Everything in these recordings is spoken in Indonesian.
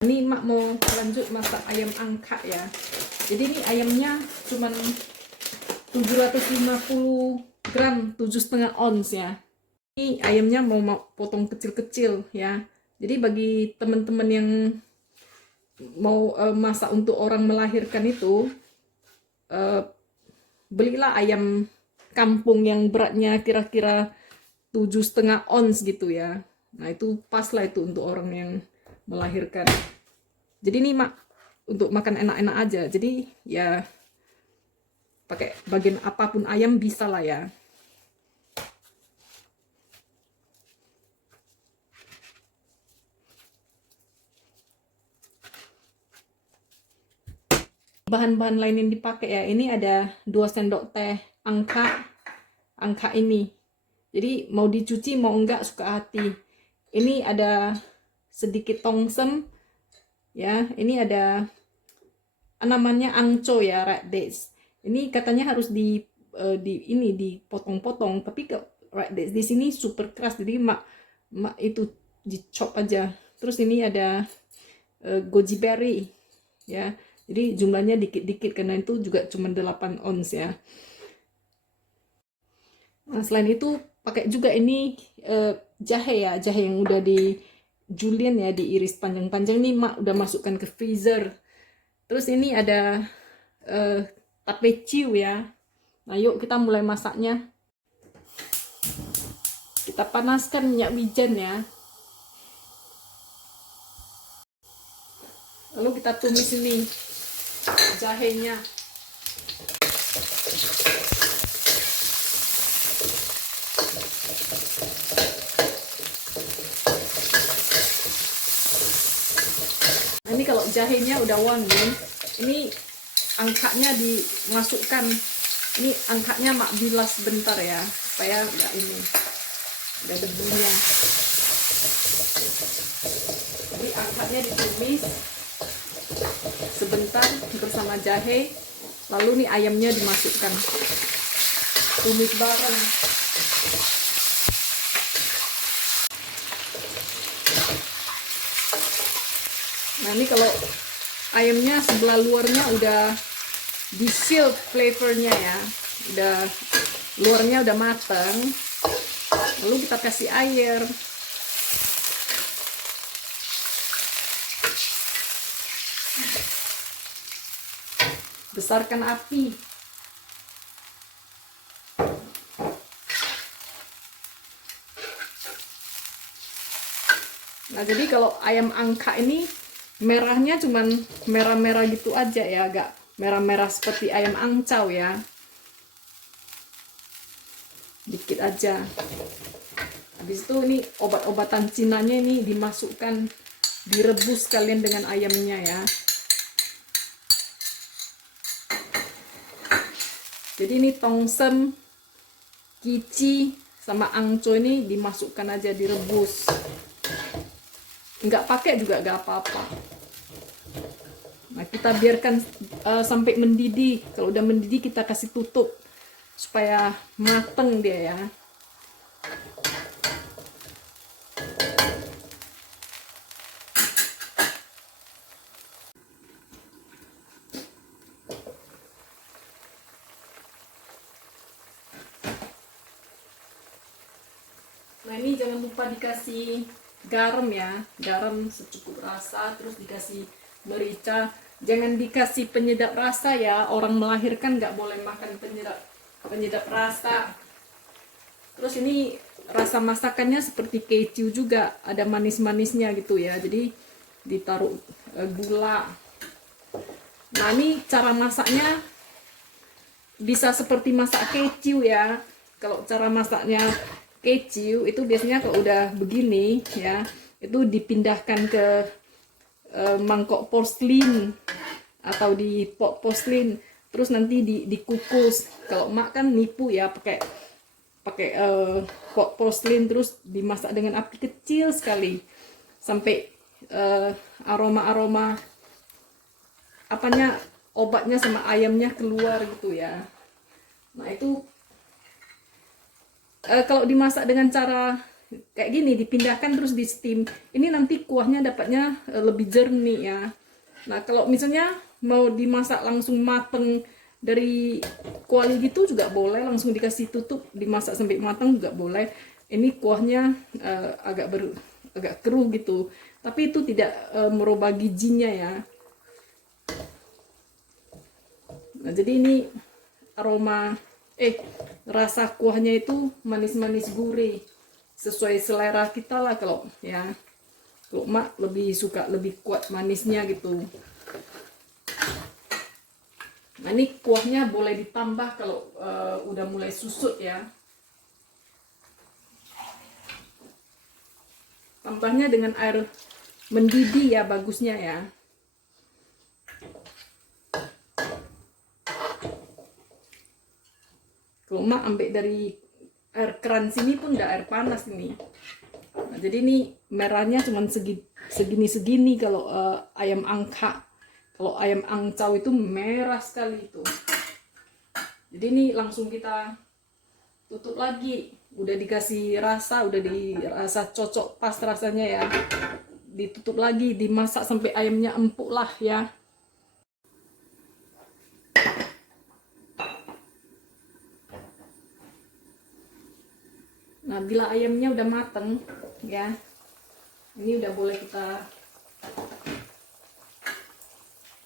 Ini mak mau lanjut masak ayam angka ya. Jadi ini ayamnya cuman 750 gram, 7,5 ons ya. Ini ayamnya mau potong kecil-kecil ya. Jadi bagi teman-teman yang mau masak untuk orang melahirkan itu, belilah ayam kampung yang beratnya kira-kira 7,5 ons gitu ya. Nah itu pas lah itu untuk orang yang melahirkan. Jadi ini mak untuk makan enak-enak aja. Jadi ya pakai bagian apapun ayam bisa lah ya. Bahan-bahan lain yang dipakai ya, ini ada 2 sendok teh angka ini. Jadi mau dicuci mau enggak suka hati. Ini ada sedikit tongsem ya, ini ada namanya angco ya, red dates. Ini katanya harus ini dipotong-potong, tapi ke red dates di sini super keras, jadi mak itu dicop aja. Terus ini ada goji berry ya. Jadi jumlahnya dikit-dikit karena itu juga cuma 8 ons ya. Nah, selain itu pakai juga ini jahe ya, jahe yang udah di julienne ya, diiris panjang-panjang. Ini mak udah masukkan ke freezer. Terus ini ada tape ciu ya. Nah yuk kita mulai masaknya. Kita panaskan minyak wijen ya. Lalu kita tumis ini jahenya. Nah, ini kalau jahenya udah wangi, ini angkanya dimasukkan. Ini angkanya mak bilas bentar ya, supaya enggak ini ada debunya. Jadi angkanya ditumis sebentar bersama jahe, lalu nih ayamnya dimasukkan, tumis bareng. Nah ini kalau ayamnya sebelah luarnya udah di shield flavornya ya, udah luarnya udah matang, lalu kita kasih air. Besarkan api. Nah jadi kalau ayam angka ini merahnya cuman merah-merah gitu aja ya, agak merah-merah seperti ayam angcau ya, dikit aja. Habis itu ini obat-obatan Cinanya ini dimasukkan, direbus kalian dengan ayamnya ya. Jadi ini tongsem, kici, sama angco ini dimasukkan aja, direbus. Nggak pakai juga nggak apa-apa. Nah kita biarkan sampai mendidih. Kalau udah mendidih kita kasih tutup supaya mateng dia ya. Nah ini jangan lupa dikasih garam ya, garam secukup rasa, terus dikasih merica. Jangan dikasih penyedap rasa ya, orang melahirkan nggak boleh makan penyedap rasa. Terus ini rasa masakannya seperti keju juga, ada manis-manisnya gitu ya, jadi ditaruh gula. Nah ini cara masaknya bisa seperti masak keju ya. Kalau cara masaknya keju itu biasanya kalau udah begini ya, itu dipindahkan ke mangkok porselin atau di pot porselin, terus nanti dikukus. Kalau mak kan nipu ya, pakai pot porselin, terus dimasak dengan api kecil sekali sampai aroma apanya, obatnya sama ayamnya keluar gitu ya. Nah itu kalau dimasak dengan cara kayak gini, dipindahkan terus di steam. Ini nanti kuahnya dapatnya lebih jernih ya. Nah kalau misalnya mau dimasak langsung mateng dari kuali gitu juga boleh, langsung dikasih tutup dimasak sampai matang juga boleh. Ini kuahnya agak keruh gitu, tapi itu tidak merubah gizinya ya. Nah jadi ini aroma rasa kuahnya itu manis-manis gurih, sesuai selera kita lah. Kalau mak lebih suka lebih kuat manisnya gitu. Nah ini kuahnya boleh ditambah kalau udah mulai susut ya. Tambahnya dengan air mendidih ya bagusnya ya. Kalau mak ambil dari air keran sini pun udah air panas ini. Nah, jadi ini merahnya cuma segini-segini kalau ayam angka. Kalau ayam angcau itu merah sekali itu. Jadi ini langsung kita tutup lagi. Udah dikasih rasa, udah dirasa cocok pas rasanya ya. Ditutup lagi, dimasak sampai ayamnya empuk lah ya. Nah bila ayamnya udah mateng ya, ini udah boleh kita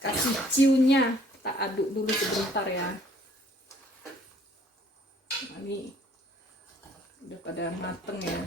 kasih ciunya, kita aduk dulu sebentar ya. Nah, ini udah pada mateng ya,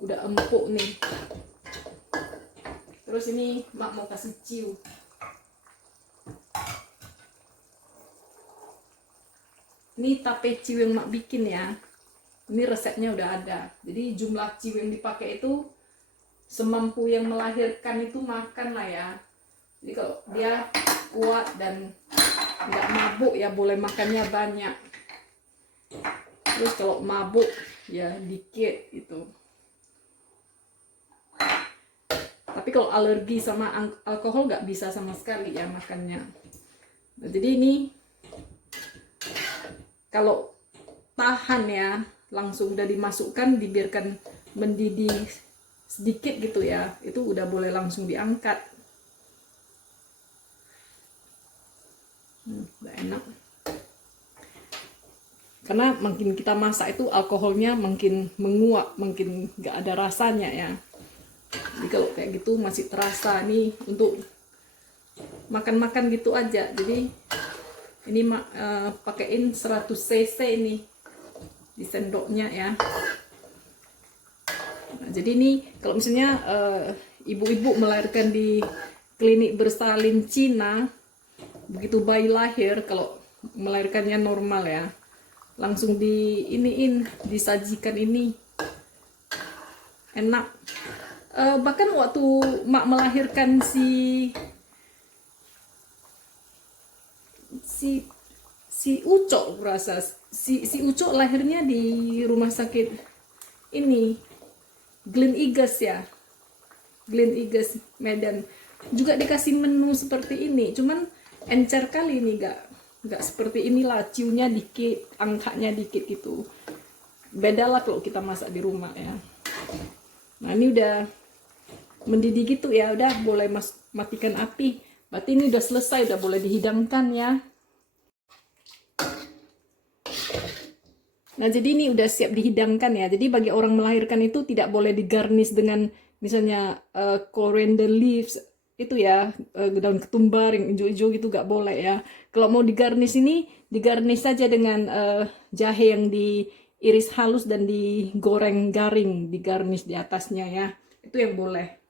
udah empuk nih. Terus ini mak mau kasih ciu. Ini tape ciu yang mak bikin ya. Ini resepnya udah ada. Jadi jumlah ciu yang dipakai itu semampu yang melahirkan itu makan lah ya. Jadi kalau dia kuat dan nggak mabuk ya boleh makannya banyak. Terus kalau mabuk ya dikit gitu. Tapi kalau alergi sama alkohol nggak bisa sama sekali ya makannya. Nah, jadi ini kalau tahan ya, langsung udah dimasukkan, dibiarkan mendidih sedikit gitu ya, itu udah boleh langsung diangkat. Udah enak. Karena makin kita masak itu alkoholnya makin menguap, makin nggak ada rasanya ya. Jadi kalau kayak gitu masih terasa nih untuk makan-makan gitu aja. Jadi ini pakein 100 cc ini di sendoknya ya. Nah, jadi ini kalau misalnya ibu-ibu melahirkan di klinik bersalin Cina, begitu bayi lahir, kalau melahirkannya normal ya, langsung disajikan ini, enak. Bahkan waktu mak melahirkan si Ucok, rasa si Ucok lahirnya di rumah sakit ini Glen Eagles ya, Glen Eagles Medan, juga dikasih menu seperti ini, cuman encer kali ini, nggak seperti inilah, ciunya dikit, angkanya dikit gitu. Beda lah kalau kita masak di rumah ya. Nah ini udah mendidih gitu ya, udah boleh matikan api. Berarti ini udah selesai, udah boleh dihidangkan ya. Nah jadi ini udah siap dihidangkan ya. Jadi bagi orang melahirkan itu tidak boleh digarnish dengan misalnya coriander leaves itu ya, daun ketumbar yang hijau-hijau gitu gak boleh ya. Kalau mau digarnish ini, digarnish saja dengan jahe yang diiris halus dan digoreng garing, digarnish di atasnya ya. Itu yang boleh.